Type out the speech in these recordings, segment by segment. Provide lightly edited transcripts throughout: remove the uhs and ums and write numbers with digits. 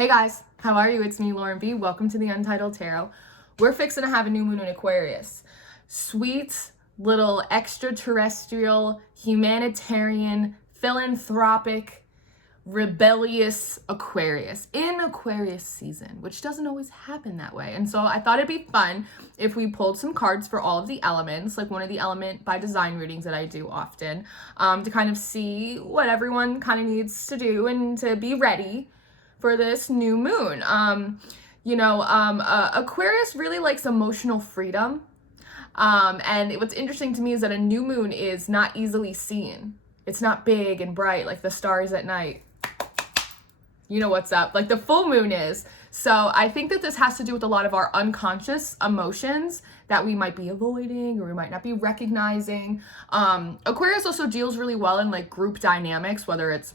Hey guys, how are you? It's me, Lauren B. Welcome to the Untitled Tarot. We're fixing to have a new moon in Aquarius. Sweet, little extraterrestrial, humanitarian, philanthropic, rebellious Aquarius in Aquarius season, which doesn't always happen that way. And so I thought it'd be fun if we pulled some cards for all of the elements, like one of the element by design readings that I do often, to kind of see what everyone kind of needs to do and to be ready for this new moon. Aquarius really likes emotional freedom. And what's interesting to me is that a new moon is not easily seen. It's not big and bright like the stars at night. You know what's up, like the full moon is. So I think that this has to do with a lot of our unconscious emotions that we might be avoiding or we might not be recognizing. Aquarius also deals really well in like group dynamics, whether it's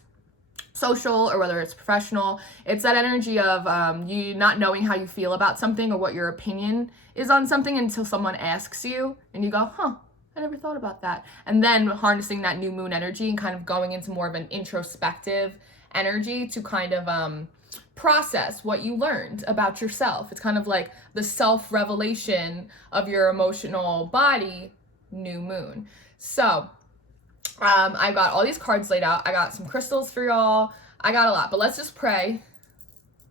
social or whether it's professional. It's that energy of you not knowing how you feel about something or what your opinion is on something until someone asks you and you go, I never thought about that. And then harnessing that new moon energy and kind of going into more of an introspective energy to kind of process what you learned about yourself. It's kind of like the self-revelation of your emotional body, new moon. So I got all these cards laid out. I got some crystals for y'all. I got a lot, but let's just pray.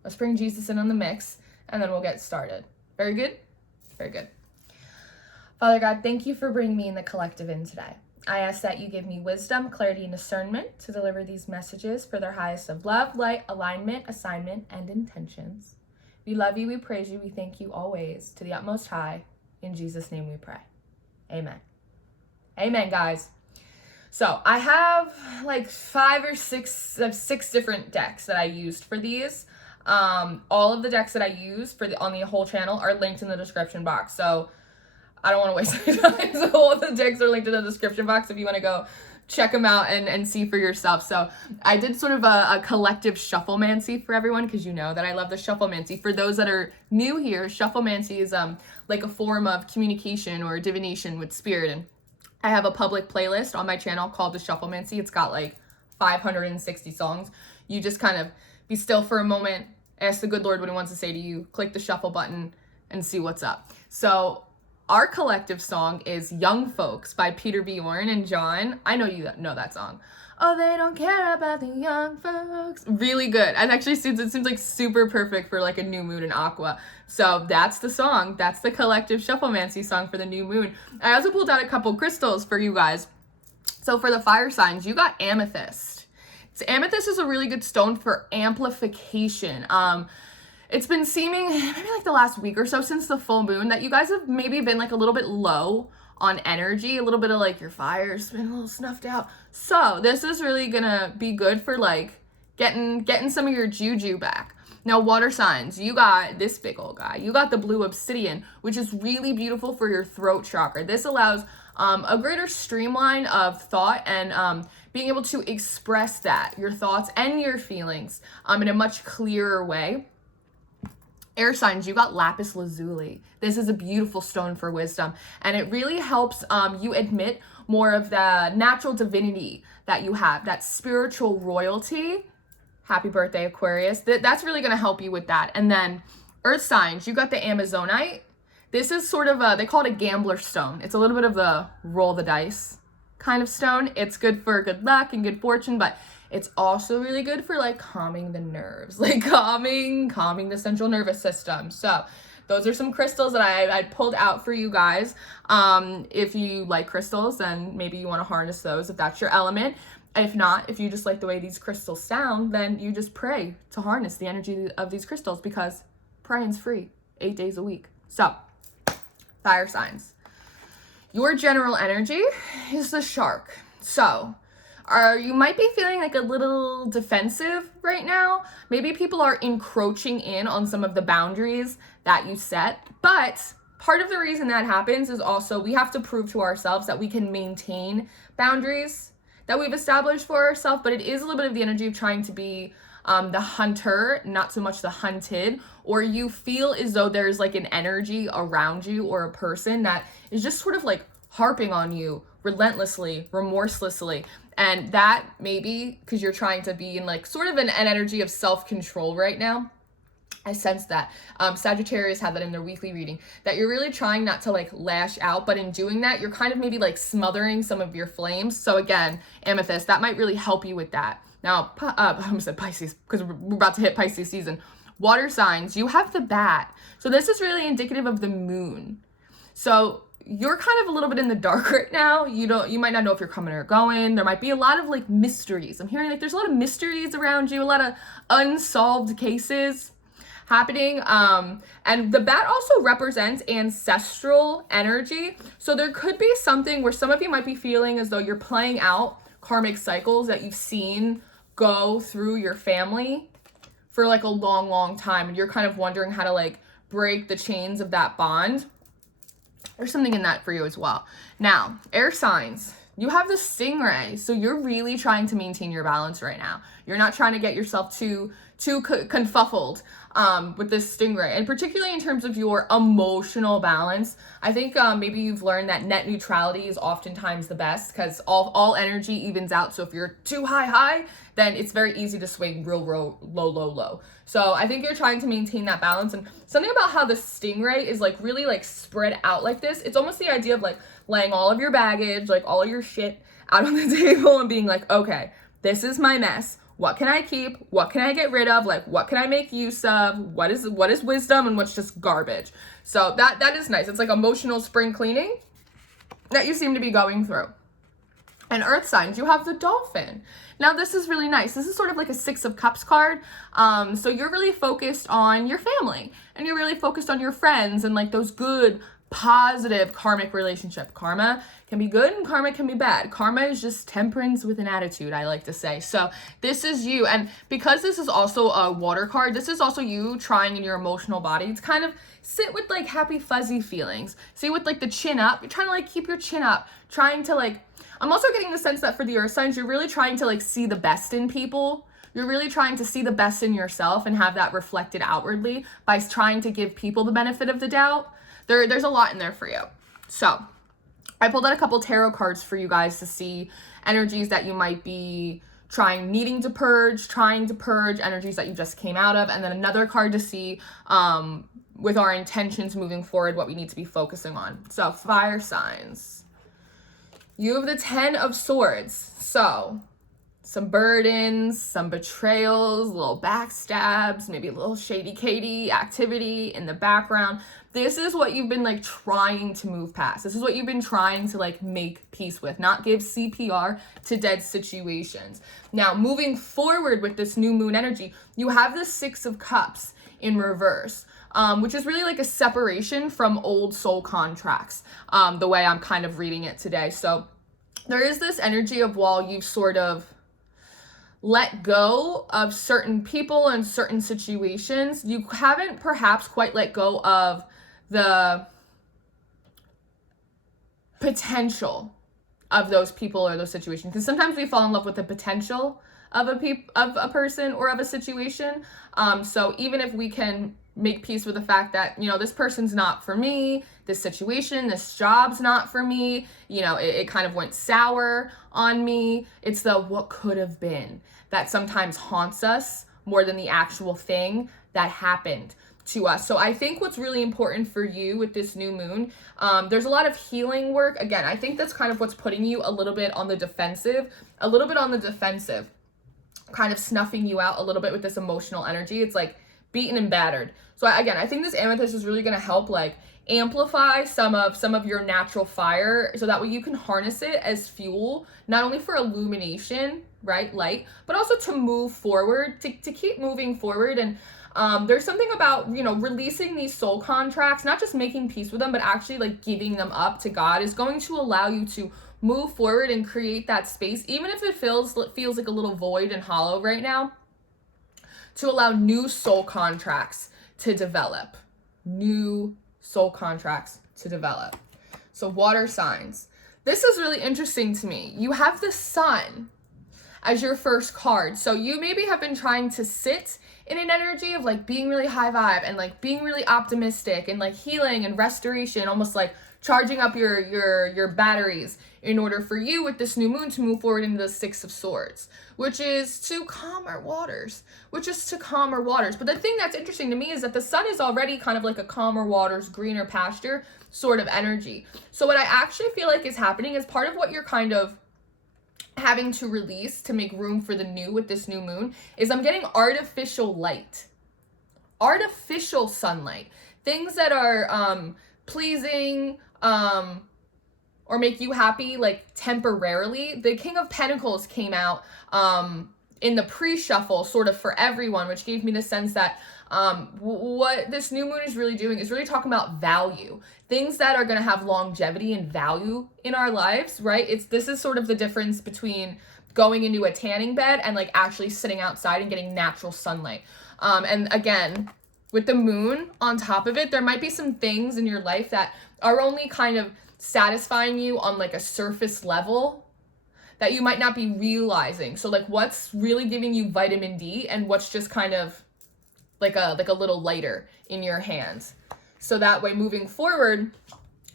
Let's bring Jesus in on the mix, and then we'll get started. Very good? Very good. Father God, thank you for bringing me and the collective in today. I ask that you give me wisdom, clarity, and discernment to deliver these messages for their highest of love, light, alignment, assignment, and intentions. We love you, we praise you, we thank you always to the utmost high. In Jesus' name we pray. Amen. Amen, guys. So I have like six different decks that I used for these. All of the decks that I use on the whole channel are linked in the description box. So I don't want to waste my time. So all the decks are linked in the description box if you want to go check them out and see for yourself. So I did sort of a collective shufflemancy for everyone because you know that I love the shufflemancy. For those that are new here, shufflemancy is like a form of communication or divination with spirit. And I have a public playlist on my channel called The Shufflemancy. It's got like 560 songs. You just kind of be still for a moment, ask the good Lord what he wants to say to you, click the shuffle button, and see what's up. So our collective song is Young Folks by Peter Bjorn and John. I know you know that song. Oh, they don't care about the young folks. Really good. And actually, it seems like super perfect for like a new moon in Aqua. So that's the song. That's the collective shufflemancy song for the new moon. I also pulled out a couple crystals for you guys. So for the fire signs, you got amethyst. So amethyst is a really good stone for amplification. It's been seeming maybe like the last week or so since the full moon that you guys have maybe been like a little bit low on energy, a little bit of like your fire's been a little snuffed out. So this is really gonna be good for like getting some of your juju back. Now water signs, you got this big old guy. You got the blue obsidian, which is really beautiful for your throat chakra. This allows a greater streamline of thought and being able to express your thoughts and your feelings in a much clearer way. Air signs, you got lapis lazuli. This is a beautiful stone for wisdom, and it really helps you admit more of the natural divinity that you have, that spiritual royalty. Happy birthday, Aquarius. That's really going to help you with that. And then earth signs, you got the amazonite. This is sort of they call it a gambler stone. It's a little bit of the roll the dice kind of stone. It's good for good luck and good fortune, but it's also really good for like calming the nerves, like calming the central nervous system. So those are some crystals that I pulled out for you guys. If you like crystals, then maybe you want to harness those if that's your element. If not, if you just like the way these crystals sound, then you just pray to harness the energy of these crystals because praying's free 8 days a week. So fire signs. Your general energy is the shark. So you might be feeling like a little defensive right now. Maybe people are encroaching in on some of the boundaries that you set. But part of the reason that happens is also we have to prove to ourselves that we can maintain boundaries that we've established for ourselves. But it is a little bit of the energy of trying to be the hunter, not so much the hunted, or you feel as though there's like an energy around you or a person that is just sort of like harping on you relentlessly, remorselessly. And that maybe because you're trying to be in like sort of an energy of self-control right now. I sense that. Sagittarius had that in their weekly reading, that you're really trying not to like lash out, but in doing that, you're kind of maybe like smothering some of your flames. So again, Amethyst, that might really help you with that. Now, I almost said Pisces because we're about to hit Pisces season. Water signs, you have the Bat. So this is really indicative of the moon. So you're kind of a little bit in the dark right now. You might not know if you're coming or going. There might be a lot of like mysteries. I'm hearing like there's a lot of mysteries around you, a lot of unsolved cases happening. And the Bat also represents ancestral energy. So there could be something where some of you might be feeling as though you're playing out karmic cycles that you've seen go through your family for like a long, long time. And you're kind of wondering how to like break the chains of that bond. There's something in that for you as well. Now, air signs. You have the Stingray, so you're really trying to maintain your balance right now. You're not trying to get yourself too confuffled with this Stingray, and particularly in terms of your emotional balance. I think maybe you've learned that net neutrality is oftentimes the best because all energy evens out. So if you're too high, then it's very easy to swing real low. So I think you're trying to maintain that balance. And something about how the Stingray is like really like spread out like this, it's almost the idea of like laying all of your baggage, like all of your shit out on the table and being like, okay, this is my mess. What can I keep? What can I get rid of? Like, what can I make use of? What is wisdom and what's just garbage? So that is nice. It's like emotional spring cleaning that you seem to be going through. And earth signs, you have the Dolphin. Now, this is really nice. This is sort of like a 6 of Cups card. So you're really focused on your family and you're really focused on your friends and like those good, positive karmic relationship. Karma can be good and karma can be bad. Karma is just temperance with an attitude, I like to say. So this is you. And because this is also a water card, this is also you trying in your emotional body to kind of sit with like happy fuzzy feelings. See, with like the chin up, you're trying to like keep your chin up, trying to like, I'm also getting the sense that for the earth signs, you're really trying to like see the best in people. You're really trying to see the best in yourself and have that reflected outwardly by trying to give people the benefit of the doubt. There's a lot in there for you. So I pulled out a couple tarot cards for you guys to see energies that you might be needing to purge, trying to purge, energies that you just came out of, and then another card to see with our intentions moving forward, what we need to be focusing on. So fire signs. You have the 10 of Swords. So some burdens, some betrayals, little backstabs, maybe a little shady Katie activity in the background. This is what you've been like trying to move past. This is what you've been trying to like make peace with, not give CPR to dead situations. Now, moving forward with this new moon energy, you have the 6 of Cups in reverse, which is really like a separation from old soul contracts, the way I'm kind of reading it today. So there is this energy of while you've sort of let go of certain people and certain situations, you haven't perhaps quite let go of the potential of those people or those situations. Because sometimes we fall in love with the potential of a person or of a situation. So even if we can make peace with the fact that, you know, this person's not for me, this situation, this job's not for me, you know, it kind of went sour on me. It's the what could have been that sometimes haunts us more than the actual thing that happened to us. So I think what's really important for you with this new moon, there's a lot of healing work. Again, I think that's kind of what's putting you a little bit on the defensive, kind of snuffing you out a little bit with this emotional energy. It's like beaten and battered. So again, I think this amethyst is really going to help like amplify some of your natural fire, so that way you can harness it as fuel, not only for illumination, right, light, but also to move forward, to keep moving forward. And there's something about, you know, releasing these soul contracts, not just making peace with them, but actually like giving them up to God is going to allow you to move forward and create that space, even if it feels like a little void and hollow right now, to allow new soul contracts to develop. So water signs. This is really interesting to me. You have the Sun as your first card. So you maybe have been trying to sit in an energy of like being really high vibe and like being really optimistic and like healing and restoration, almost like charging up your batteries in order for you with this new moon to move forward into the Six of Swords, which is to calmer waters, But the thing that's interesting to me is that the sun is already kind of like a calmer waters, greener pasture sort of energy. So what I actually feel like is happening is part of what you're kind of having to release to make room for the new with this new moon is I'm getting artificial light, artificial sunlight, things that are pleasing, or make you happy, like temporarily. The King of Pentacles came out in the pre-shuffle sort of for everyone, which gave me the sense that what this new moon is really doing is really talking about value, things that are going to have longevity and value in our lives, right? This is sort of the difference between going into a tanning bed and like actually sitting outside and getting natural sunlight. And again, with the moon on top of it, there might be some things in your life that are only kind of satisfying you on like a surface level that you might not be realizing. So like what's really giving you vitamin D and what's just kind of like a little lighter in your hands. So that way moving forward,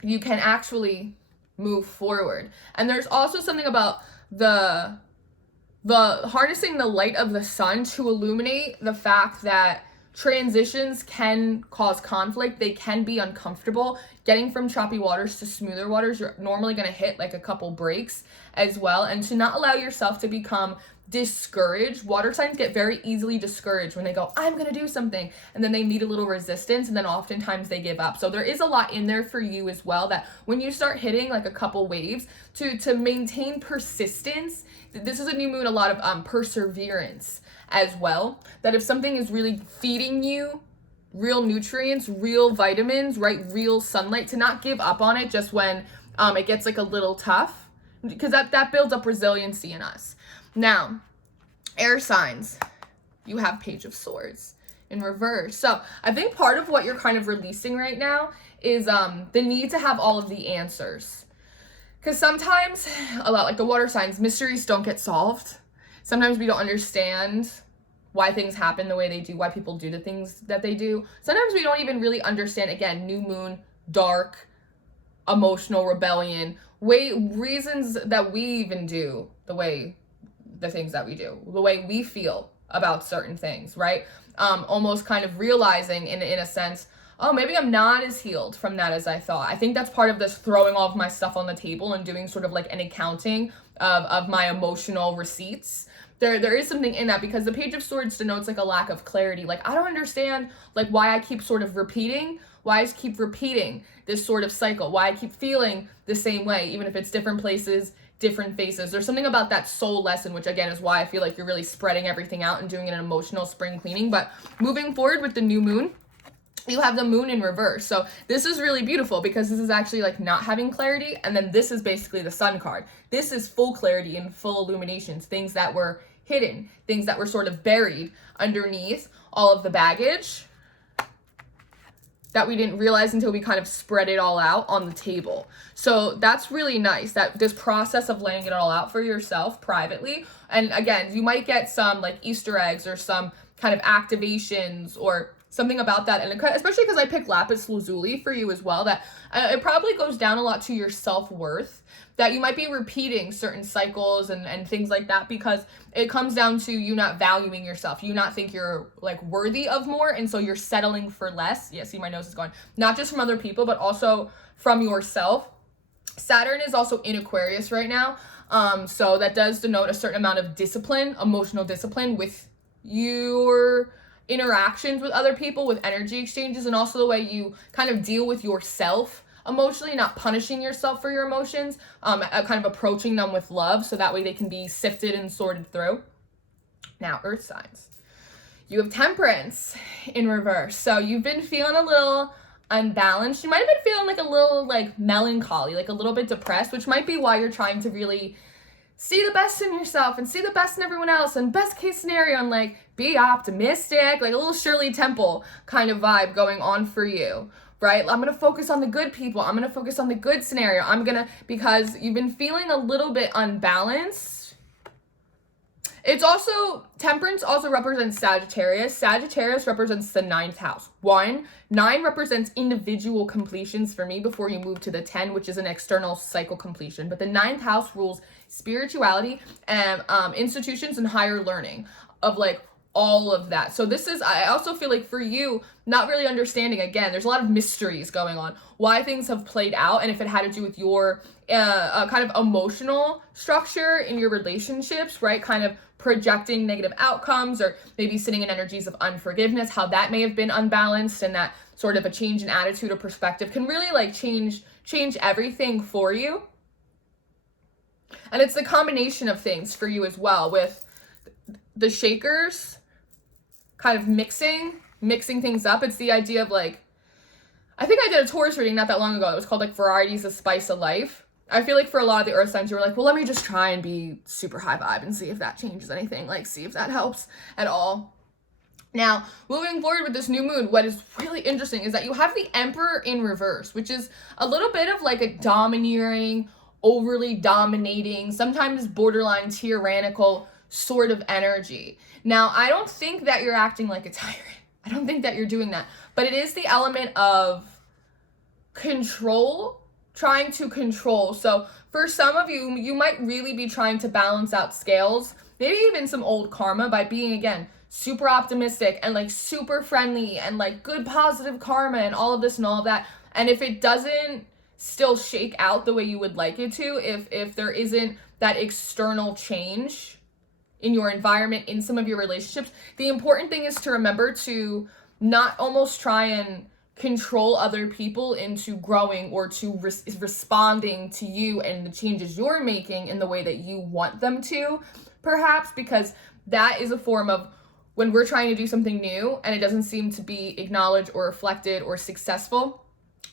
you can actually move forward. And there's also something about the harnessing the light of the sun to illuminate the fact that transitions can cause conflict. They can be uncomfortable. Getting from choppy waters to smoother waters, you're normally going to hit like a couple breaks as well. And to not allow yourself to become discouraged. Water signs get very easily discouraged when they go, I'm going to do something. And then they meet a little resistance and then oftentimes they give up. So there is a lot in there for you as well that when you start hitting like a couple waves to maintain persistence, this is a new moon, a lot of perseverance as well, that if something is really feeding you real nutrients, real vitamins, right, real sunlight, to not give up on it just when it gets like a little tough, because that builds up resiliency in us. Now, air signs, you have Page of Swords in reverse. So I think part of what you're kind of releasing right now is the need to have all of the answers. Because sometimes, a lot like the water signs, mysteries don't get solved. Sometimes we don't understand why things happen the way they do, why people do the things that they do. Sometimes we don't even really understand, again, new moon, dark, emotional rebellion, reasons that we even do the things that we do, the way we feel about certain things, right? Almost kind of realizing in a sense, oh, maybe I'm not as healed from that as I thought. I think that's part of this throwing all of my stuff on the table and doing sort of like an accounting of my emotional receipts. There is something in that, because the Page of Swords denotes like a lack of clarity. Like, I don't understand like why I keep sort of repeating this sort of cycle, why I keep feeling the same way, even if it's different places, different faces. There's something about that soul lesson, which again is why I feel like you're really spreading everything out and doing an emotional spring cleaning. But moving forward with the new moon, you have the moon in reverse. So this is really beautiful because this is actually like not having clarity. And then this is basically the sun card. This is full clarity and full illuminations, things that were hidden, things that were sort of buried underneath all of the baggage that we didn't realize until we kind of spread it all out on the table. So that's really nice, that this process of laying it all out for yourself privately. And again, you might get some like Easter eggs or some kind of activations or something about that. And especially because I picked lapis lazuli for you as well, that it probably goes down a lot to your self-worth, that you might be repeating certain cycles and things like that, because it comes down to you not valuing yourself, you not think you're like worthy of more, and so you're settling for less. Yeah, see, my nose is going, not just from other people, but also from yourself. Saturn is also in Aquarius right now, so that does denote a certain amount of discipline, emotional discipline with your interactions with other people, with energy exchanges, and also the way you kind of deal with yourself emotionally, not punishing yourself for your emotions, kind of approaching them with love, so that way they can be sifted and sorted through. Now, earth signs. You have Temperance in reverse. So you've been feeling a little unbalanced. You might have been feeling like a little like melancholy, like a little bit depressed, which might be why you're trying to really see the best in yourself and see the best in everyone else, and best case scenario, and like be optimistic, like a little Shirley Temple kind of vibe going on for you, right? I'm going to focus on the good people. I'm going to focus on the good scenario. Because you've been feeling a little bit unbalanced. It's also, Temperance also represents Sagittarius. Sagittarius represents the 9th house. 9 represents individual completions for me before you move to the 10, which is an external cycle completion. But the 9th house rules spirituality and institutions and higher learning of like all of that. So this is, I also feel like for you, not really understanding, again, there's a lot of mysteries going on, why things have played out, and if it had to do with your kind of emotional structure in your relationships, right? Kind of projecting negative outcomes, or maybe sitting in energies of unforgiveness, how that may have been unbalanced, and that sort of a change in attitude or perspective can really like change everything for you. And it's the combination of things for you as well, with the Shakers kind of mixing things up. It's the idea of like, I think I did a Taurus reading not that long ago. It was called like Varieties of Spice of Life. I feel like for a lot of the earth signs, you were like, well, let me just try and be super high vibe and see if that changes anything. Like, see if that helps at all. Now, moving forward with this new moon, what is really interesting is that you have the Emperor in reverse, which is a little bit of like a domineering, overly dominating, sometimes borderline tyrannical sort of energy. Now, I don't think that you're acting like a tyrant. I don't think that you're doing that. But it is the element of control, trying to control. So for some of you, you might really be trying to balance out scales, maybe even some old karma, by being, again, super optimistic and like super friendly and like good positive karma and all of this and all of that. And if it doesn't still shake out the way you would like it to, if there isn't that external change in your environment, in some of your relationships, the important thing is to remember to not almost try and control other people into growing or to responding to you and the changes you're making in the way that you want them to, perhaps, because that is a form of when we're trying to do something new and it doesn't seem to be acknowledged or reflected or successful,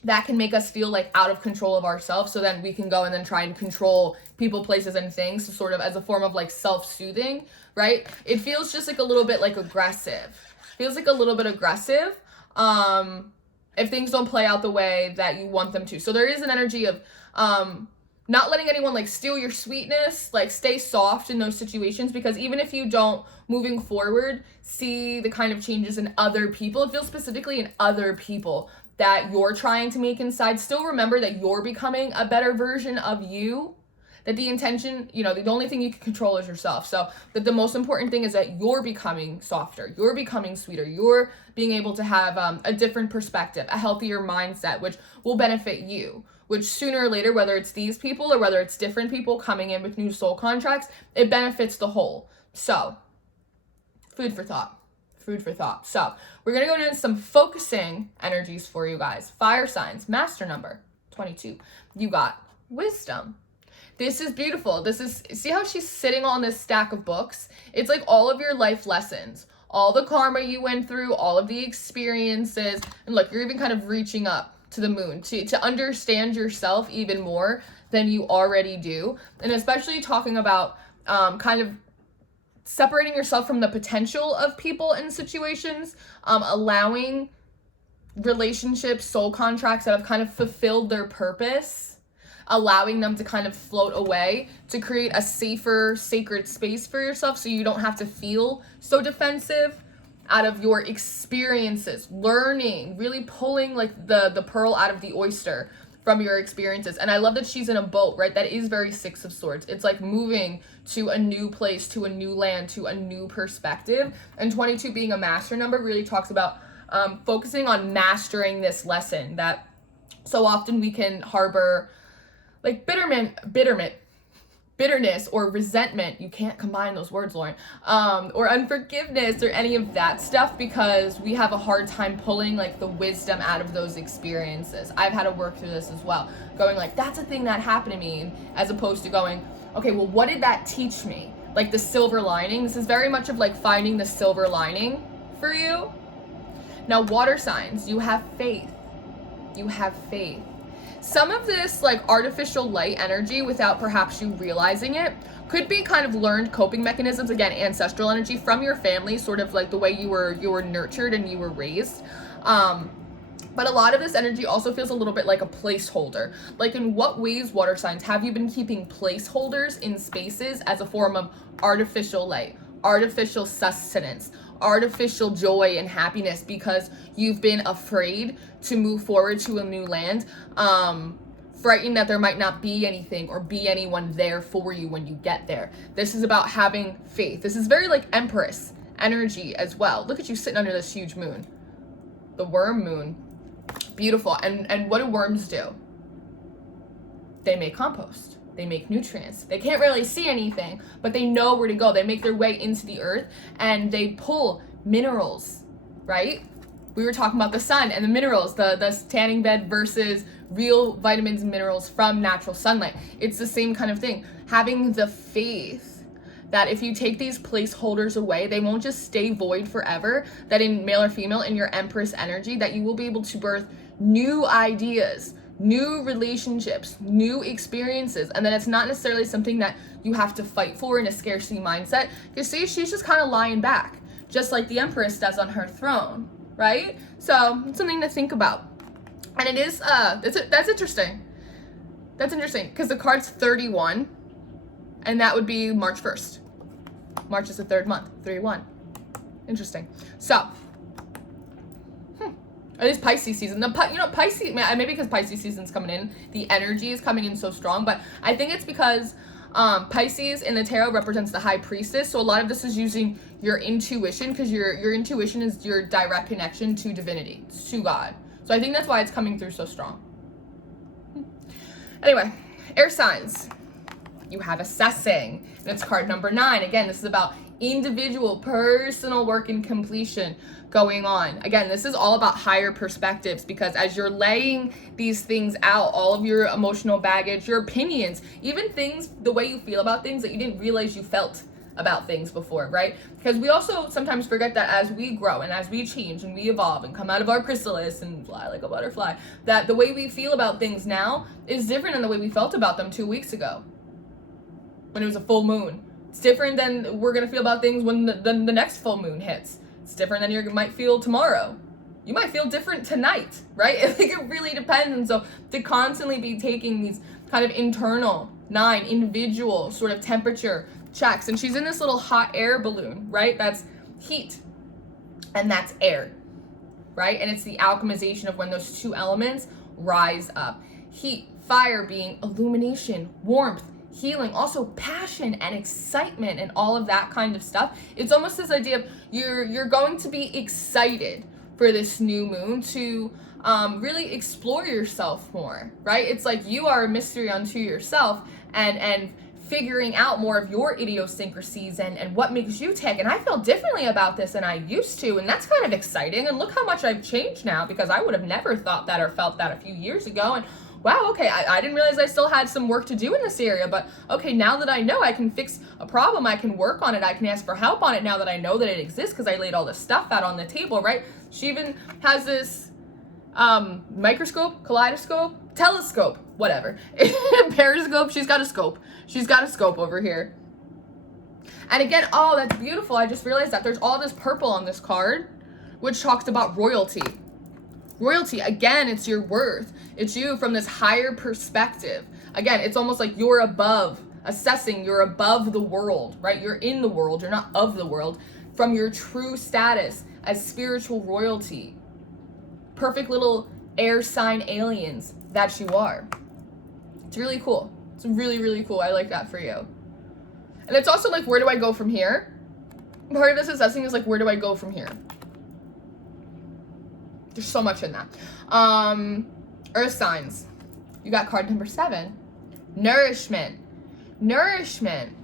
that can make us feel like out of control of ourselves. So then we can go and then try and control people, places, and things, so sort of as a form of like self-soothing, right? It feels just like a little bit like aggressive. Feels like a little bit aggressive if things don't play out the way that you want them to. So there is an energy of not letting anyone like steal your sweetness, like stay soft in those situations, because even if you don't, moving forward, see the kind of changes in other people, it feels specifically in other people that you're trying to make inside, still remember that you're becoming a better version of you, that the intention, you know, the only thing you can control is yourself. So that the most important thing is that you're becoming softer, you're becoming sweeter, you're being able to have a different perspective, a healthier mindset, which will benefit you, which sooner or later, whether it's these people or whether it's different people coming in with new soul contracts, it benefits the whole. So food for thought. Food for thought. So we're going to go into some focusing energies for you guys. Fire signs, master number 22. You got wisdom. This is beautiful. This is, see how she's sitting on this stack of books? It's like all of your life lessons, all the karma you went through, all of the experiences. And look, you're even kind of reaching up to the moon to understand yourself even more than you already do. And especially talking about kind of separating yourself from the potential of people and situations, allowing relationships, soul contracts that have kind of fulfilled their purpose, allowing them to kind of float away to create a safer, sacred space for yourself so you don't have to feel so defensive out of your experiences, learning, really pulling like the pearl out of the oyster from your experiences. And I love that she's in a boat, right? That is very Six of Swords. It's like moving to a new place, to a new land, to a new perspective. And 22 being a master number really talks about focusing on mastering this lesson that so often we can harbor like bitterness or resentment. You can't combine those words, Lauren, or unforgiveness or any of that stuff, because we have a hard time pulling like the wisdom out of those experiences. I've had to work through this as well, going like, that's a thing that happened to me, as opposed to going, okay, well, what did that teach me? Like the silver lining. This is very much of like finding the silver lining for you. Now, water signs, you have faith. You have faith. Some of this like artificial light energy, without perhaps you realizing it, could be kind of learned coping mechanisms, again, ancestral energy from your family, sort of like the way you were nurtured and you were raised. But a lot of this energy also feels a little bit like a placeholder. Like, in what ways, water signs, have you been keeping placeholders in spaces as a form of artificial light, artificial sustenance, artificial joy and happiness, because you've been afraid to move forward to a new land, frightened that there might not be anything or be anyone there for you when you get there? This is about having faith. This is very like Empress energy as well. Look at you sitting under this huge moon, the worm moon. Beautiful. And what do worms do? They make compost. They make nutrients. They can't really see anything, but they know where to go. They make their way into the earth and they pull minerals, right? We were talking about the sun and the minerals, the tanning bed versus real vitamins and minerals from natural sunlight. It's the same kind of thing. Having the faith that if you take these placeholders away, they won't just stay void forever, that in male or female, in your Empress energy, that you will be able to birth new ideas, new relationships, new experiences, and then it's not necessarily something that you have to fight for in a scarcity mindset. You see, she's just kind of lying back, just like the Empress does on her throne, right? So it's something to think about. And it is, that's interesting. That's interesting, because the card's 31, and that would be March 1st. March is the third month, 3-1. Interesting. So, it is Pisces season. Pisces, maybe because Pisces season's coming in, the energy is coming in so strong, but I think it's because Pisces in the tarot represents the high priestess, so a lot of this is using your intuition, because your intuition is your direct connection to divinity, to God. So I think that's why it's coming through so strong. Anyway, air signs. You have assessing, and it's card number 9. Again, this is about individual, personal work and completion going on. Again, this is all about higher perspectives, because as you're laying these things out, all of your emotional baggage, your opinions, even things, the way you feel about things that you didn't realize you felt about things before, right? Because we also sometimes forget that as we grow and as we change and we evolve and come out of our chrysalis and fly like a butterfly, that the way we feel about things now is different than the way we felt about them 2 weeks ago, when it was a full moon. It's different than we're gonna feel about things when the next full moon hits. It's different than you might feel tomorrow. You might feel different tonight, right? I think it really depends. And so to constantly be taking these kind of internal 9 individual sort of temperature checks, and she's in this little hot air balloon, right? That's heat and that's air, right? And it's the alchemization of when those 2 elements rise up. Heat, fire being illumination, warmth, healing, also passion and excitement and all of that kind of stuff. It's almost this idea of you're going to be excited for this new moon to really explore yourself more, right? It's like you are a mystery unto yourself, and figuring out more of your idiosyncrasies and what makes you tick. And I feel differently about this than I used to, and that's kind of exciting. And look how much I've changed now, because I would have never thought that or felt that a few years ago. And wow, okay, I didn't realize I still had some work to do in this area, but okay, now that I know I can fix a problem, I can work on it, I can ask for help on it now that I know that it exists, because I laid all this stuff out on the table, right? She even has this microscope, kaleidoscope, telescope, whatever. Periscope, she's got a scope. She's got a scope over here. And again, oh, that's beautiful. I just realized that there's all this purple on this card, which talks about royalty. Royalty, again, it's your worth. It's you from this higher perspective. Again, it's almost like you're above, assessing, you're above the world, right? You're in the world, you're not of the world, from your true status as spiritual royalty. Perfect little air sign aliens that you are. It's really cool. It's really, really cool. I like that for you. And it's also like, where do I go from here? Part of this assessing is like, where do I go from here? There's so much in that. Earth signs. You got card number 7. Nourishment. Nourishment.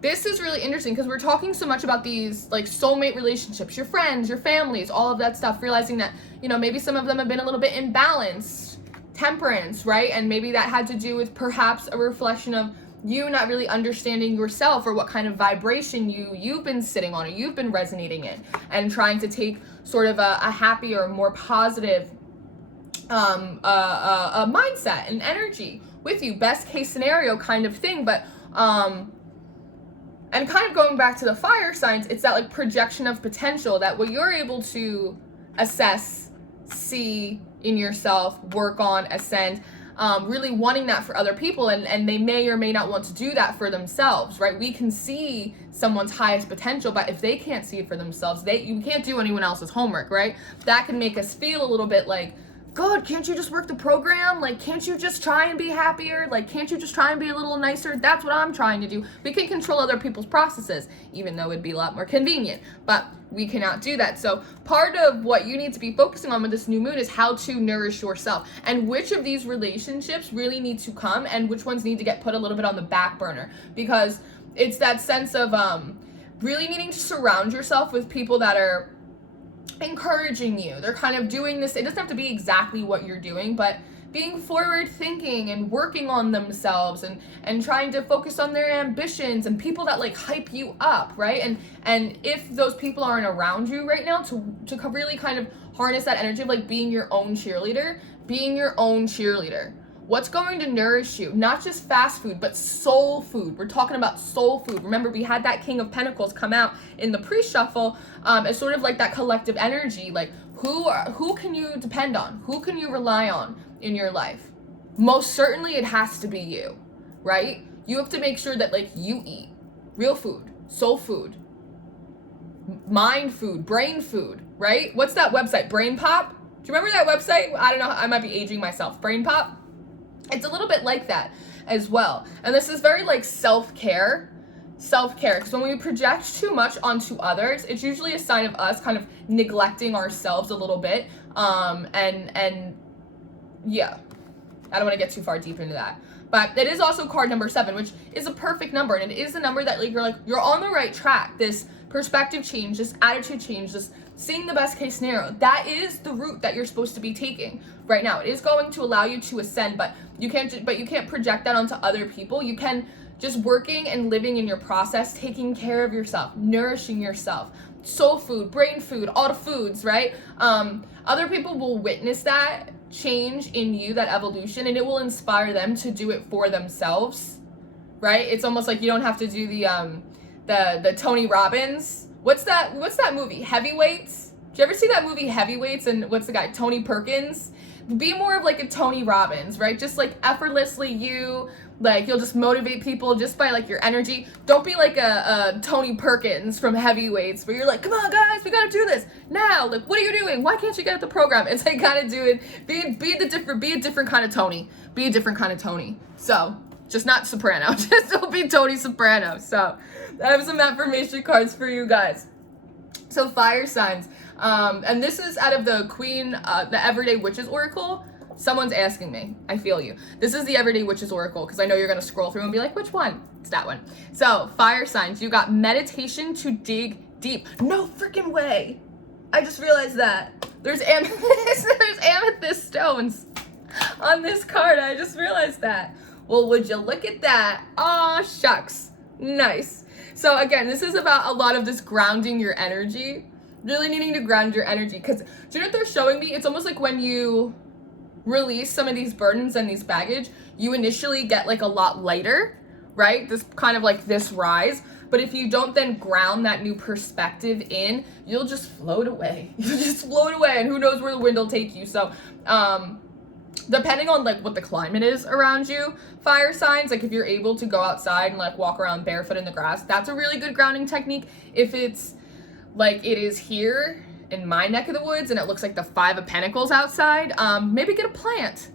This is really interesting because we're talking so much about these like soulmate relationships, your friends, your families, all of that stuff, realizing that, you know, maybe some of them have been a little bit imbalanced, temperance, right? And maybe that had to do with perhaps a reflection of you not really understanding yourself or what kind of vibration you've been sitting on or you've been resonating in, and trying to take sort of a happier, more positive a mindset and energy with you, best case scenario kind of thing. But and kind of going back to the fire signs, it's that like projection of potential, that what you're able to assess see in yourself, work on, ascend, really wanting that for other people, and they may or may not want to do that for themselves, right? We can see someone's highest potential, but if they can't see it for themselves, you can't do anyone else's homework, right? That can make us feel a little bit like, God, can't you just work the program? Like, can't you just try and be happier? Like, can't you just try and be a little nicer? That's what I'm trying to do. We can control other people's processes, even though it'd be a lot more convenient, but we cannot do that. So part of what you need to be focusing on with this new moon is how to nourish yourself, and which of these relationships really need to come and which ones need to get put a little bit on the back burner, because it's that sense of really needing to surround yourself with people that are encouraging you. They're kind of doing this. It doesn't have to be exactly what you're doing, but being forward thinking and working on themselves and trying to focus on their ambitions, and people that like hype you up, right? And if those people aren't around you right now to really kind of harness that energy of like being your own cheerleader, what's going to nourish you? Not just fast food, but soul food. We're talking about soul food. Remember, we had that King of Pentacles come out in the pre-shuffle as sort of like that collective energy. Like, who can you depend on? Who can you rely on in your life? Most certainly it has to be you, right? You have to make sure that like you eat real food, soul food, mind food, brain food, right? What's that website? Brain Pop? Do you remember that website? I don't know. I might be aging myself. Brain Pop? It's a little bit like that as well. And this is very like self-care, because when we project too much onto others, it's usually a sign of us kind of neglecting ourselves a little bit. And yeah, I don't want to get too far deep into that. But it is also card number 7, which is a perfect number. And it is a number that you're on the right track. This perspective change, this attitude change, this seeing the best case scenario, that is the route that you're supposed to be taking right now. It is going to allow you to ascend, but you can't project that onto other people. You can just working and living in your process, taking care of yourself, nourishing yourself, soul food, brain food, all the foods, right? Other people will witness that change in you, that evolution, and it will inspire them to do it for themselves, right? It's almost like you don't have to do the Tony Robbins. What's that movie? Heavyweights? Did you ever see that movie Heavyweights? And what's the guy? Tony Perkins? Be more of like a Tony Robbins, right? Just like effortlessly you'll just motivate people just by like your energy. Don't be like a Tony Perkins from Heavyweights where you're like, come on guys, we gotta do this now. Like, what are you doing? Why can't you get at the program? It's like gotta do it. Be a different kind of Tony. Be a different kind of Tony. So just not Soprano. Just don't be Tony Soprano. So I have some affirmation cards for you guys. So fire signs. And this is out of the Queen, the Everyday Witches Oracle. Someone's asking me. I feel you. This is the Everyday Witches Oracle because I know you're going to scroll through and be like, which one? It's that one. So fire signs. You got meditation to dig deep. No freaking way. I just realized that. There's amethyst stones on this card. I just realized that. Well, would you look at that? Aw, shucks. Nice. So again, this is about a lot of this grounding your energy. Really needing to ground your energy, because do you know what they're showing me? It's almost like when you release some of these burdens and these baggage, you initially get like a lot lighter, right? This kind of like this rise. But if you don't then ground that new perspective in, you'll just float away. You'll just float away, and who knows where the wind will take you. So depending on like what the climate is around you, fire signs, like if you're able to go outside and like walk around barefoot in the grass, that's a really good grounding technique. If it's like it is here in my neck of the woods and it looks like the 5 of Pentacles outside, maybe get a plant.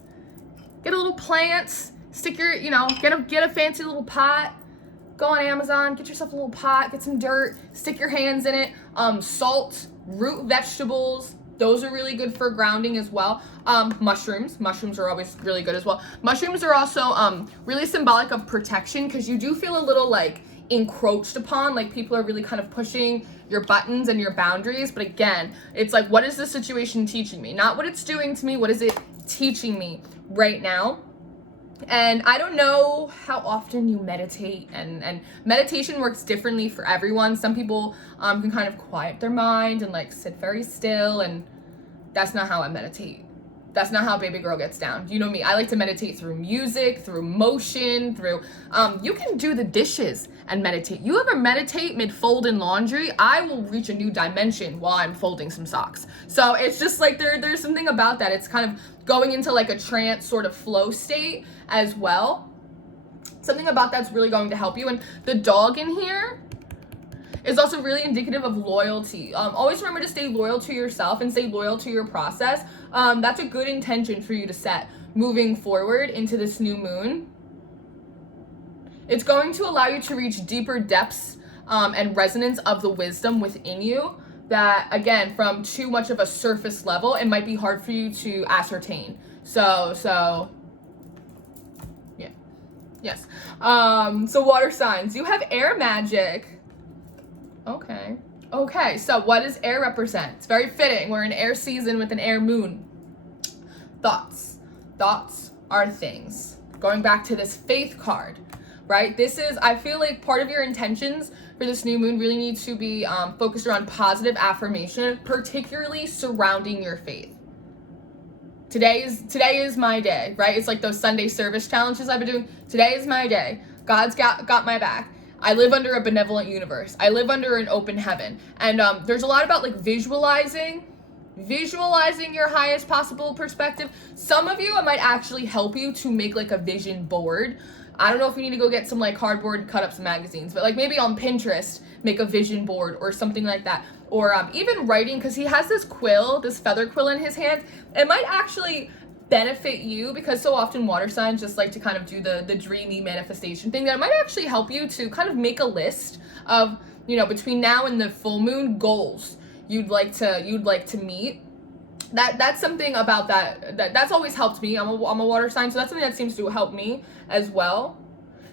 Get a little plant, stick your, get a fancy little pot. Go on Amazon, get yourself a little pot, get some dirt, stick your hands in it. Salt, root vegetables, those are really good for grounding as well. Mushrooms are always really good as well. Mushrooms are also really symbolic of protection, because you do feel a little like encroached upon, like people are really kind of pushing your buttons and your boundaries. But again, it's like, what is this situation teaching me? Not what it's doing to me, what is it teaching me right now? And I don't know how often you meditate, and meditation works differently for everyone. Some people can kind of quiet their mind and like sit very still, and that's not how I meditate. That's not how baby girl gets down. You know me. I like to meditate through music, through motion, through, you can do the dishes and meditate. You ever meditate mid-folding laundry? I will reach a new dimension while I'm folding some socks. So it's just like, there's something about that. It's kind of going into like a trance sort of flow state as well. Something about that's really going to help you. And the dog in here is also really indicative of loyalty. Always remember to stay loyal to yourself and stay loyal to your process. That's a good intention for you to set moving forward into this new moon. It's going to allow you to reach deeper depths and resonance of the wisdom within you that, again, from too much of a surface level, it might be hard for you to ascertain. So yeah, yes. So water signs, you have air magic. Okay, so what does air represent? It's very fitting. We're in air season with an air moon. Thoughts are things. Going back to this faith card, right? This is, I feel like part of your intentions for this new moon really needs to be focused around positive affirmation, particularly surrounding your faith. Today is my day, right? It's like those Sunday service challenges I've been doing. Today is my day. God's got my back. I live under a benevolent universe. I live under an open heaven. And there's a lot about like visualizing your highest possible perspective. Some of you, it might actually help you to make like a vision board. I don't know if you need to go get some like cardboard and cut up some magazines, but like maybe on Pinterest, make a vision board or something like that. Or even writing, because he has this quill, this feather quill in his hand. It might actually benefit you, because so often water signs just like to kind of do the dreamy manifestation thing, that it might actually help you to kind of make a list of, you know, between now and the full moon, goals you'd like to meet. That's something about that's always helped me. I'm a water sign, so that's something that seems to help me as well.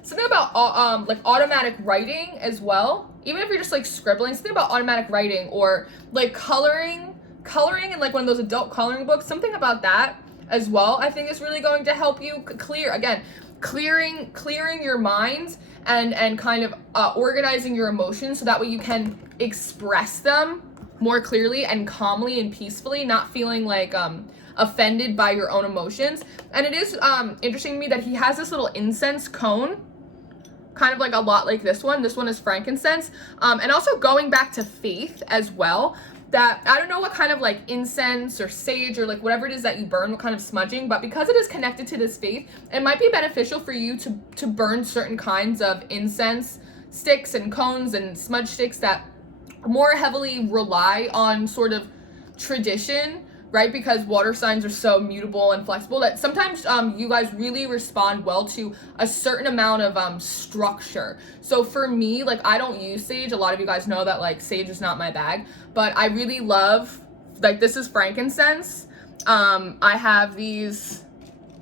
Something about like automatic writing as well. Even if you're just like scribbling, something about automatic writing or like coloring in like one of those adult coloring books, something about that as well, I think is really going to help you clearing your mind and kind of organizing your emotions so that way you can express them more clearly and calmly and peacefully, not feeling like offended by your own emotions. And it is interesting to me that he has this little incense cone, kind of like a lot like this one. This one is frankincense. And also going back to faith as well, that I don't know what kind of like incense or sage or like whatever it is that you burn, what kind of smudging, but because it is connected to this faith, it might be beneficial for you to burn certain kinds of incense sticks and cones and smudge sticks that more heavily rely on sort of tradition, right? Because water signs are so mutable and flexible that sometimes you guys really respond well to a certain amount of structure. So for me, like, I don't use sage. A lot of you guys know that like sage is not my bag, but I really love, like, this is frankincense. I have these,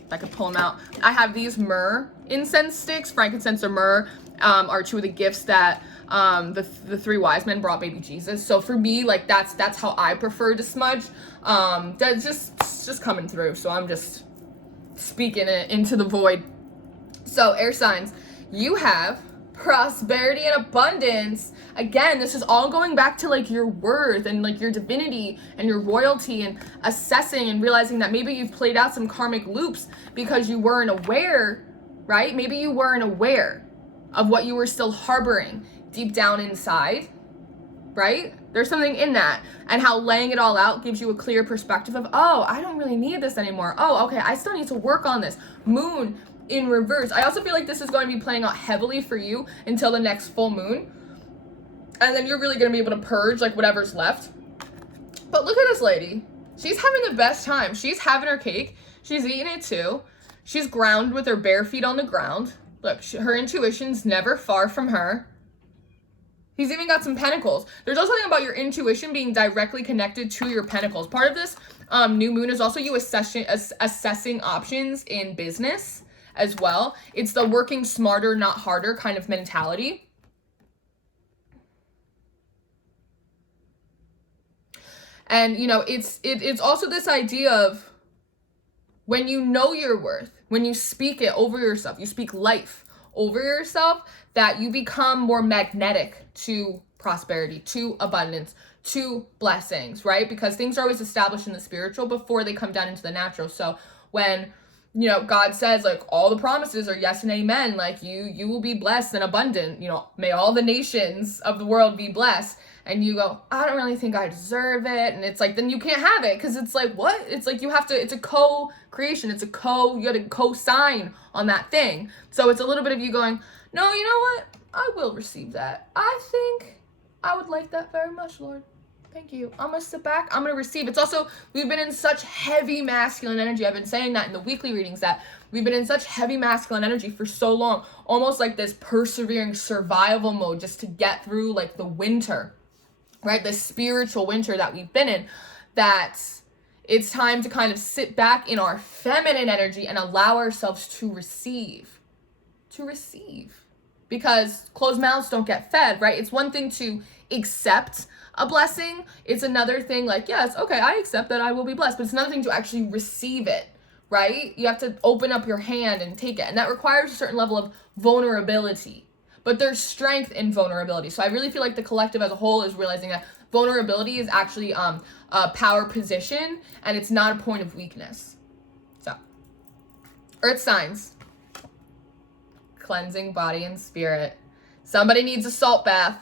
if I could pull them out, I have these myrrh incense sticks. Frankincense or myrrh are two of the gifts that the three wise men brought baby Jesus. So for me, like, that's how I prefer to smudge. That's just coming through, so I'm just speaking it into the void. So air signs, you have prosperity and abundance. Again, this is all going back to like your worth and like your divinity and your royalty, and assessing and realizing that maybe you've played out some karmic loops because you weren't aware, right? Maybe you weren't aware of what you were still harboring deep down inside, right? There's something in that, and how laying it all out gives you a clear perspective of, oh, I don't really need this anymore. Oh, okay, I still need to work on this. Moon in reverse. I also feel like this is going to be playing out heavily for you until the next full moon, and then you're really going to be able to purge like whatever's left. But look at this lady. She's having the best time. She's having her cake. She's eating it too. She's grounded with her bare feet on the ground. Look, her intuition's never far from her. He's even got some pentacles. There's also something about your intuition being directly connected to your pentacles. Part of this new moon is also you assessing options in business as well. It's the working smarter, not harder kind of mentality. And, you know, it's also this idea of when you know your worth, when you speak it over yourself, you speak life over yourself, that you become more magnetic to prosperity, to abundance, to blessings, right? Because things are always established in the spiritual before they come down into the natural. So when, you know, God says, like, all the promises are yes and amen, like, you will be blessed and abundant, you know, may all the nations of the world be blessed. And you go, I don't really think I deserve it. And it's like, then you can't have it, because it's like, what? It's like, you have to, it's a co-creation. It's a you got to co-sign on that thing. So it's a little bit of you going, no, you know what? I will receive that. I think I would like that very much, Lord. Thank you. I'm going to sit back. I'm going to receive. It's also, we've been in such heavy masculine energy. I've been saying that in the weekly readings, that we've been in such heavy masculine energy for so long, almost like this persevering survival mode just to get through like the winter, right? The spiritual winter that we've been in, that it's time to kind of sit back in our feminine energy and allow ourselves to receive. Because closed mouths don't get fed, right? It's one thing to accept a blessing. It's another thing, like, yes, okay, I accept that I will be blessed, but it's another thing to actually receive it, right? You have to open up your hand and take it, and that requires a certain level of vulnerability. But there's strength in vulnerability. So I really feel like the collective as a whole is realizing that vulnerability is actually a power position, and it's not a point of weakness. So, earth signs. Cleansing body and spirit. Somebody needs a salt bath.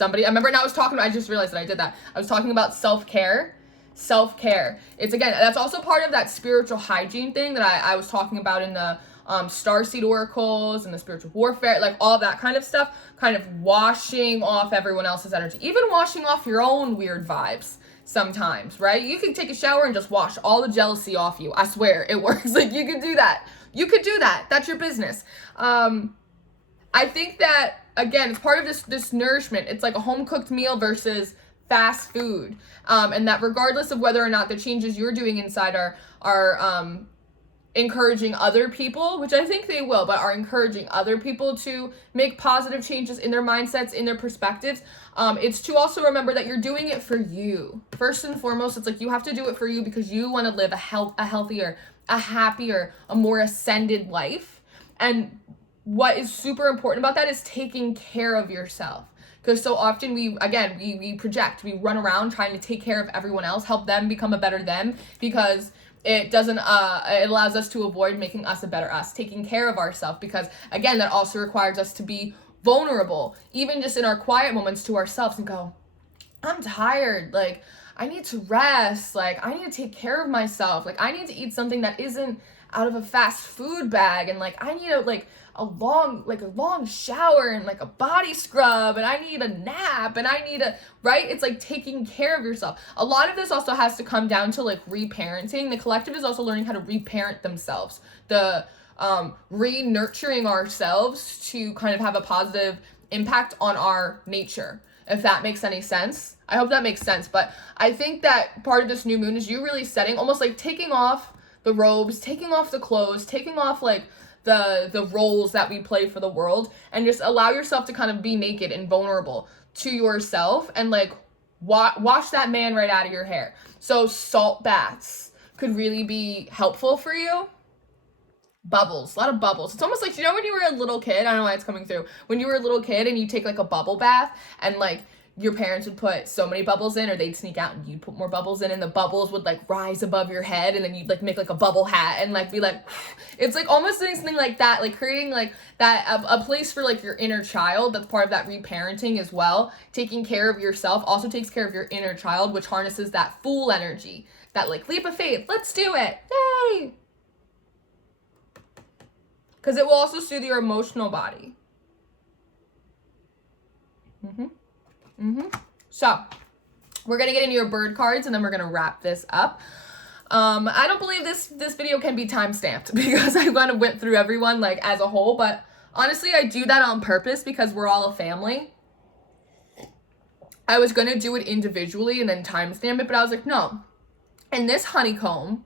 I remember now I just realized that I did that. I was talking about self-care. It's, again, that's also part of that spiritual hygiene thing that I was talking about in the starseed oracles and the spiritual warfare, like all that kind of stuff, kind of washing off everyone else's energy, even washing off your own weird vibes sometimes, right? You can take a shower and just wash all the jealousy off you. I swear it works. Like, you could do that. That's your business. I think that, again, it's part of this nourishment. It's like a home cooked meal versus fast food. And that regardless of whether or not the changes you're doing inside are encouraging other people, which I think they will, but are encouraging other people to make positive changes in their mindsets, in their perspectives. It's to also remember that you're doing it for you. First and foremost, it's like you have to do it for you because you want to live a healthier, a happier, a more ascended life. And what is super important about that is taking care of yourself. Because so often we project, we run around trying to take care of everyone else, help them become a better them, because it doesn't, it allows us to avoid making us a better us, taking care of ourselves, because again, that also requires us to be vulnerable, even just in our quiet moments to ourselves, and go, I'm tired, like, I need to rest, like, I need to take care of myself, like, I need to eat something that isn't out of a fast food bag, and like, I need a long shower and like a body scrub, and I need a nap, and I need right? It's like taking care of yourself. A lot of this also has to come down to like reparenting. The collective is also learning how to reparent themselves. The re-nurturing ourselves to kind of have a positive impact on our nature, if that makes any sense. I hope that makes sense. But I think that part of this new moon is you really setting, almost like taking off the robes, taking off the clothes, taking off like the roles that we play for the world, and just allow yourself to kind of be naked and vulnerable to yourself, and like wash that man right out of your hair. So salt baths could really be helpful for you. Bubbles, a lot of bubbles. It's almost like, you know, when you were a little kid, I don't know why it's coming through, when you were a little kid and you take like a bubble bath, and like your parents would put so many bubbles in, or they'd sneak out and you'd put more bubbles in, and the bubbles would like rise above your head, and then you'd like make like a bubble hat and like be like, it's like almost doing something like that, like creating like that, a place for like your inner child. That's part of that reparenting as well. Taking care of yourself also takes care of your inner child, which harnesses that fool energy, that like leap of faith. Let's do it. Yay. Because it will also soothe your emotional body. So we're gonna get into your bird cards, and then we're gonna wrap this up. I don't believe this video can be time stamped because I kind of went through everyone like as a whole, but honestly I do that on purpose because we're all a family. I was gonna do it individually and then time stamp it, but I was like, no, in this honeycomb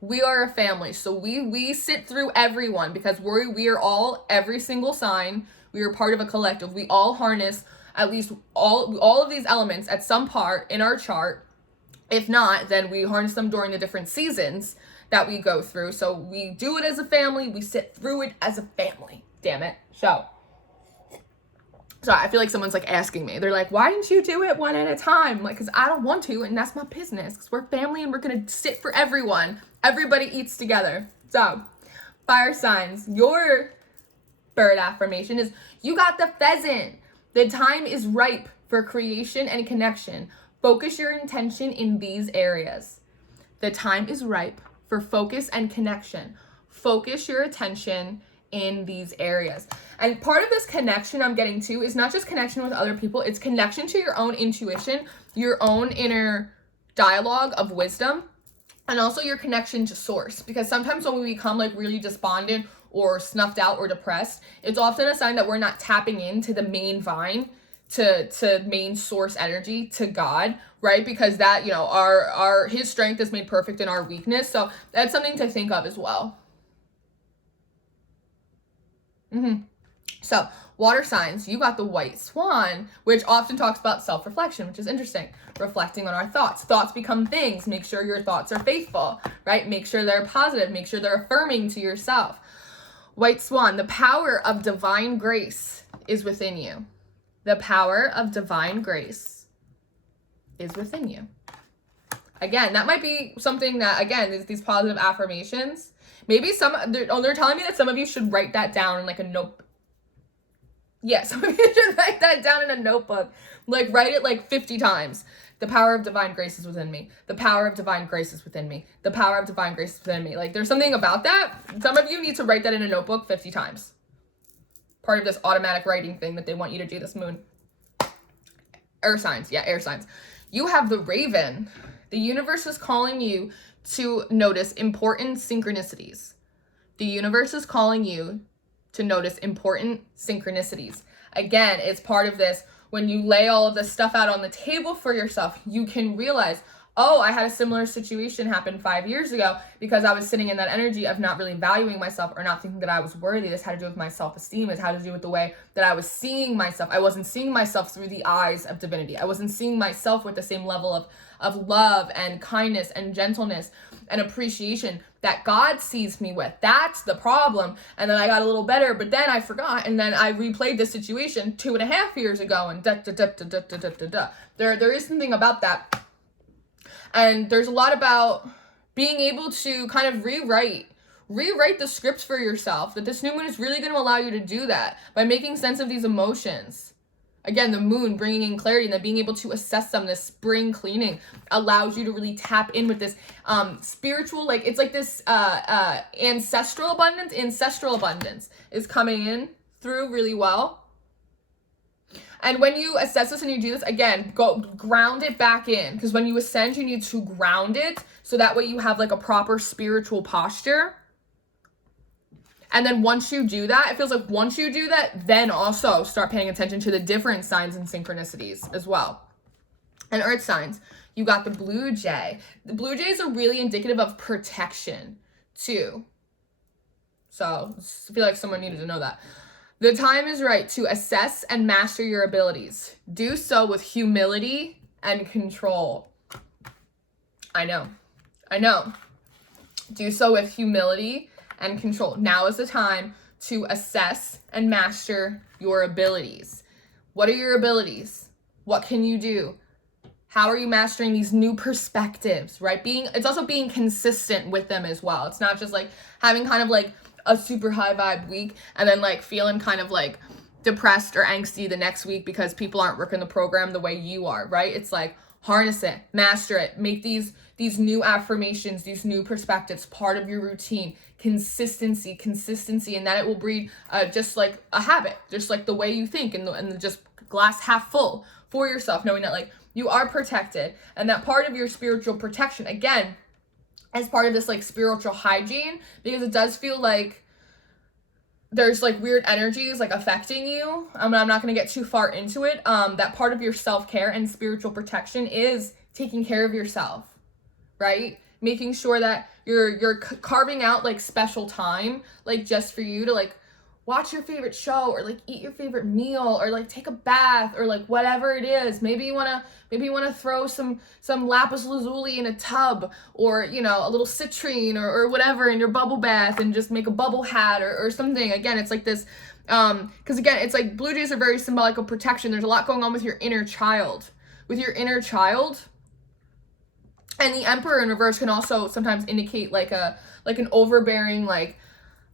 we are a family, so we sit through everyone, because we are all, every single sign, we are part of a collective. We all harness at least all of these elements at some part in our chart. If not, then we harness them during the different seasons that we go through. So we do it as a family, we sit through it as a family, damn it. So So I feel like someone's like asking me, they're like, why didn't you do it one at a time? Like, because I don't want to, and that's my business, because we're family and we're going to sit for everyone. Everybody eats together. So fire signs, your bird affirmation is you got the pheasant. The time is ripe for creation and connection. Focus your intention in these areas. The time is ripe for focus and connection. Focus your attention in these areas. And part of this connection I'm getting to is not just connection with other people, it's connection to your own intuition, your own inner dialogue of wisdom, and also your connection to source. Because sometimes when we become like really despondent or snuffed out or depressed, it's often a sign that we're not tapping into the main vine, to main source energy, to God, right? Because that, you know, our his strength is made perfect in our weakness. So that's something to think of as well. So water signs, you got the white swan, which often talks about self-reflection, which is interesting. Reflecting on our thoughts. Thoughts become things. Make sure your thoughts are faithful, right? Make sure they're positive. Make sure they're affirming to yourself. White swan, the power of divine grace is within you. The power of divine grace is within you. Again, that might be something that, again, these positive affirmations. Maybe they're telling me that some of you should write that down in like a notebook. Yeah, some of you should write that down in a notebook. Like, write it like 50 times. The power of divine grace is within me. The power of divine grace is within me. The power of divine grace is within me. Like, there's something about that. Some of you need to write that in a notebook 50 times. Part of this automatic writing thing that they want you to do this moon. Air signs. Yeah, air signs. You have the raven. The universe is calling you to notice important synchronicities. The universe is calling you to notice important synchronicities. Again, it's part of this. When you lay all of this stuff out on the table for yourself, you can realize, oh, I had a similar situation happen 5 years ago because I was sitting in that energy of not really valuing myself or not thinking that I was worthy. This had to do with my self-esteem. It had to do with the way that I was seeing myself. I wasn't seeing myself through the eyes of divinity. I wasn't seeing myself with the same level of love and kindness and gentleness and appreciation that God sees me with. That's the problem. And then I got a little better, but then I forgot. And then I replayed the situation 2.5 years ago and There is something about that. And there's a lot about being able to kind of rewrite the scripts for yourself, that this new moon is really going to allow you to do that by making sense of these emotions. Again, the moon bringing in clarity and then being able to assess them. This spring cleaning allows you to really tap in with this spiritual, like it's like this ancestral abundance is coming in through really well. And when you assess this and you do this, again, go ground it back in, because when you ascend, you need to ground it so that way you have like a proper spiritual posture. And then once you do that, it feels like once you do that, then also start paying attention to the different signs and synchronicities as well. And earth signs, you got the blue jay. The blue jays are really indicative of protection too. So I feel like someone needed to know that. The time is right to assess and master your abilities. Do so with humility and control. I know. Do so with humility and control. Now is the time to assess and master your abilities. What are your abilities? What can you do? How are you mastering these new perspectives, right? It's also being consistent with them as well. It's not just like having kind of like a super high vibe week and then like feeling kind of like depressed or angsty the next week because people aren't working the program the way you are, right? It's like harness it, master it, make these new affirmations, these new perspectives part of your routine. Consistency, and that it will breed just like a habit, just like the way you think, and just glass half full for yourself, knowing that like you are protected, and that part of your spiritual protection, again, as part of this like spiritual hygiene, because it does feel like there's like weird energies like affecting you. I'm not going to get too far into it. That part of your self-care and spiritual protection is taking care of yourself, right? Making sure that you're carving out like special time, like just for you to like watch your favorite show, or like eat your favorite meal, or like take a bath, or like whatever it is. Maybe you wanna throw some lapis lazuli in a tub, or you know, a little citrine or whatever in your bubble bath, and just make a bubble hat or something. Again, it's like this, because again, it's like blue jays are very symbolic of protection. There's a lot going on with your inner child. With your inner child. And the Emperor in reverse can also sometimes indicate like an overbearing like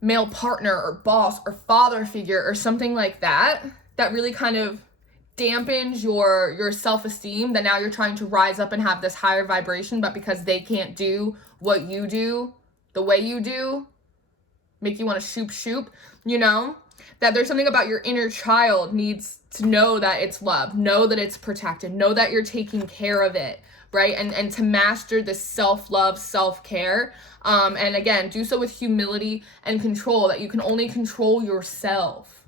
male partner or boss or father figure or something like that, that really kind of dampens your self-esteem, that now you're trying to rise up and have this higher vibration, but because they can't do what you do the way you do, make you want to shoop, you know? That there's something about your inner child needs to know that it's loved, know that it's protected, know that you're taking care of it, right? And to master this self-love, self-care. And again, do so with humility and control, that you can only control yourself,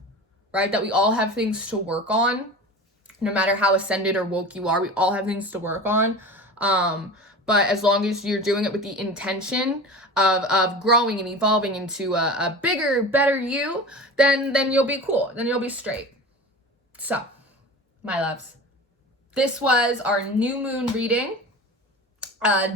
right? That we all have things to work on, no matter how ascended or woke you are, we all have things to work on. But as long as you're doing it with the intention of growing and evolving into a bigger, better you, then you'll be cool. Then you'll be straight. So, my loves, this was our new moon reading.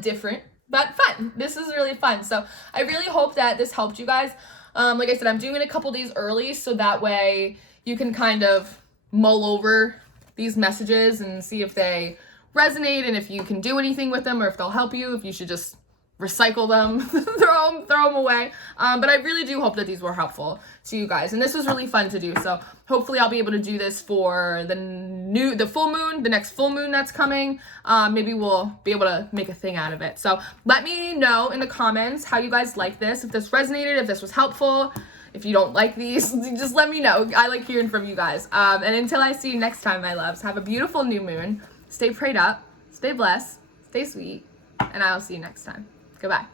Different, but fun. This is really fun. So I really hope that this helped you guys. Like I said, I'm doing it a couple days early, so that way you can kind of mull over these messages and see if they resonate, and if you can do anything with them, or if they'll help you, if you should just recycle them, throw them away. But I really do hope that these were helpful to you guys, and this was really fun to do. So hopefully I'll be able to do this for the full moon, the next full moon that's coming. Maybe we'll be able to make a thing out of it. So let me know in the comments how you guys like this, if this resonated, if this was helpful. If you don't like these, just let me know. I like hearing from you guys. And until I see you next time, my loves, have a beautiful new moon. Stay prayed up, stay blessed, stay sweet, and I'll see you next time. Goodbye.